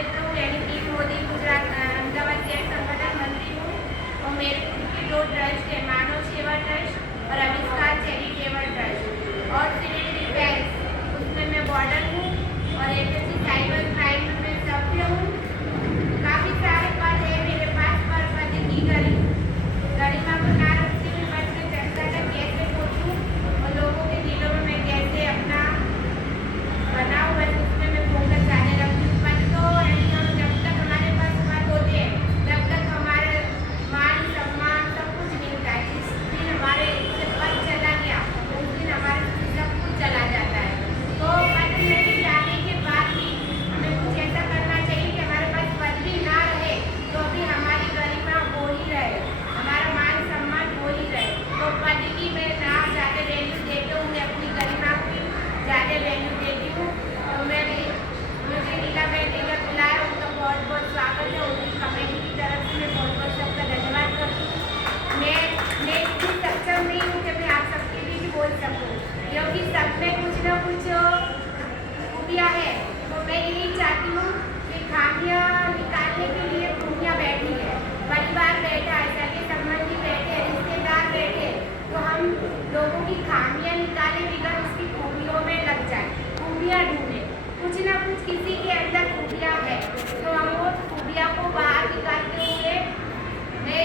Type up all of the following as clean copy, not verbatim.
क्षेत्र हूँ, यानी कि मोदी गुजरात अहमदाबाद के संगठन मंत्री हूँ। और मेरे खुद के 2 ट्रस्ट है, मानव सेवा ट्रस्ट और आविष्कार चैरिटेबल ट्रस्ट। और सिविल डिफेंस उसमें मैं बॉर्डर हूँ और एसएससी साइबर क्राइम में सभ्य हूँ। काफ़ी सारे पद है मेरे पास, पर पद की गरिमा को ना रखते हुए पद में चर्चा का कैसे पहुँचूँ और लोगों के दिलों में मैं कैसे अपना बना हुआ है उसमें मैं फोकस जाने लगती हूँ। पद तो यानी हम जब तक हमारे पास पद होते हैं तब तक हमारे मान सम्मान सब कुछ मिलता है। जिस दिन हमारे से पद चला गया उस दिन हमारे से सब कुछ चला जाता है। तो पद नहीं जाने के बाद भी हमें कुछ ऐसा करना चाहिए कि हमारे पास पद भी ना रहे तो भी हमारी गरिमा हो ही रहे, हमारा मान सम्मान हो ही रहे। तो पद की मैं ना ज़्यादा वैल्यू देती हूँ, मैं अपनी गरिमा की ज़्यादा वैल्यू देती हूँ। तो मैं भी मुझे नीलाबेन ने जब बुलाया उनका बहुत बहुत स्वागत है, उनकी कमेटी की तरफ से मैं बहुत बहुत सबका धन्यवाद करती हूँ। मैं इतनी सक्षम नहीं हूँ कि मैं आप सबके बीच बोल सकूँ, क्योंकि सब में कुछ ना कुछ खूबियाँ है। तो मैं यही चाहती हूँ कि खामियाँ निकालने के लिए खूबियाँ बैठी है, परिवार बैठा है, सगे संबंधी बैठे हैं, रिश्तेदार बैठे, तो हम लोगों की खामियाँ निकाले बिना उसकी खूबियों में लग जाए, खूबियाँ ढूंढे। कुछ ना कुछ किसी के अंदर खूबियाँ है तो हम वो खूबियाँ को बाहर निकालते हुए मैं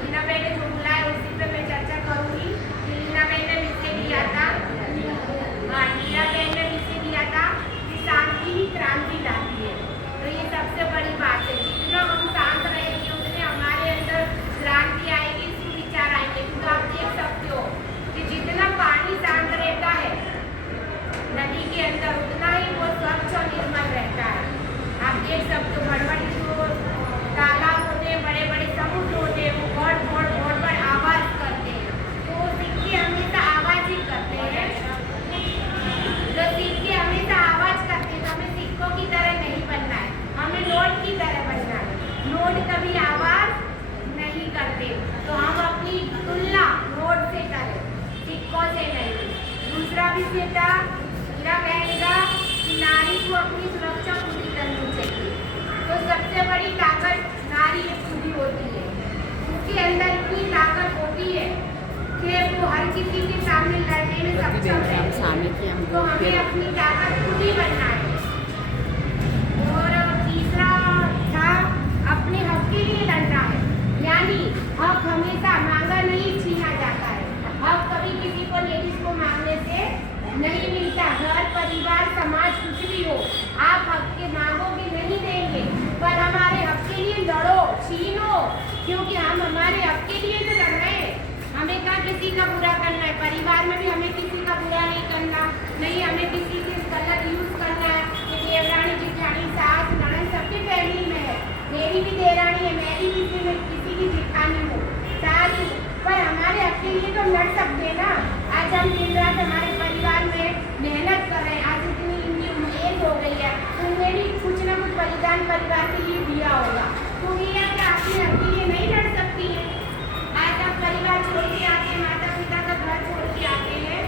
लीनाबेन ने जो बुलाया उसी पे मैं चर्चा करूँगी। लीनाबेन ने विषय दिया था, लीनाबेन ने विषय दिया था कि शांति ही क्रांति लाती है। तो ये सबसे बड़ी बात है, जितना हम शांत रहेंगे उतने हमारे अंदर क्रांति आएगी, सुविचार आएंगे। तो आप देख सकते हो कि जितना पानी शांत रहता है नदी के अंदर उतना ही वो स्वच्छ और निर्मल रहता है। आप देख सकते हो बड़े बड़े जो तालाब होते हैं, बड़े बड़े समुद्र होते हैं, वो बहुत आवाज करते हैं। तो सिक्के हमेशा आवाज ही करते हैं, तो सिक्के हमेशा आवाज करते हैं। तो हमें सिक्कों की तरह नहीं बनना है, हमें नोट की तरह बनना है। नोट कभी आवाज नहीं करते, तो हम अपनी तुलना नोट से करें, सिक्कों से नहीं। दूसरा विषय था मेरा कहना कि नारी को अपनी सुरक्षा पूरी करनी चाहिए। तो सबसे बड़ी ताकत नारी खुद ही होती है, उसके अंदर इतनी ताकत होती है कि वो हर किसी के सामने लड़ने में सक्षम है। तो हमें अपनी ताकत खुद ही बनना है। और तीसरा था अपने हक के लिए लड़ना है, यानी हक हमेशा मांगा नहीं छीना जाता है। हक कभी किसी को लेडीज को मांगने से नहीं मिलता। घर परिवार समाज कुछ भी हो, आप हक के मांगोगे नहीं देंगे, पर हमारे हक के लिए लड़ो, छीनो, क्योंकि हम हमारे हक के लिए तो लड़ रहे हैं। हमें क्या किसी का बुरा करना है, परिवार में भी हमें किसी का बुरा नहीं करना, नहीं हमें किसी की गलत यूज करना है। कि देवरानी जेठानी सास ननद सबकी फैमिली में है, मेरी भी देवरानी है, मैं भी किसी की जेठानी हूँ, सास, पर हमारे हक के लिए तो लड़ सकते हैं ना। आज हम दिन रात हमारे परिवार में मेहनत कर रहे हैं, आज इतनी इनकी एज हो गई है, तो उन्हें भी कुछ ना कुछ बलिदान परिवार के लिए दिया होगा। तो ये क्या अपने हक के लिए नहीं लड़ सकती है? आज आप परिवार छोड़ के आते हैं, माता पिता का घर छोड़ के आते हैं,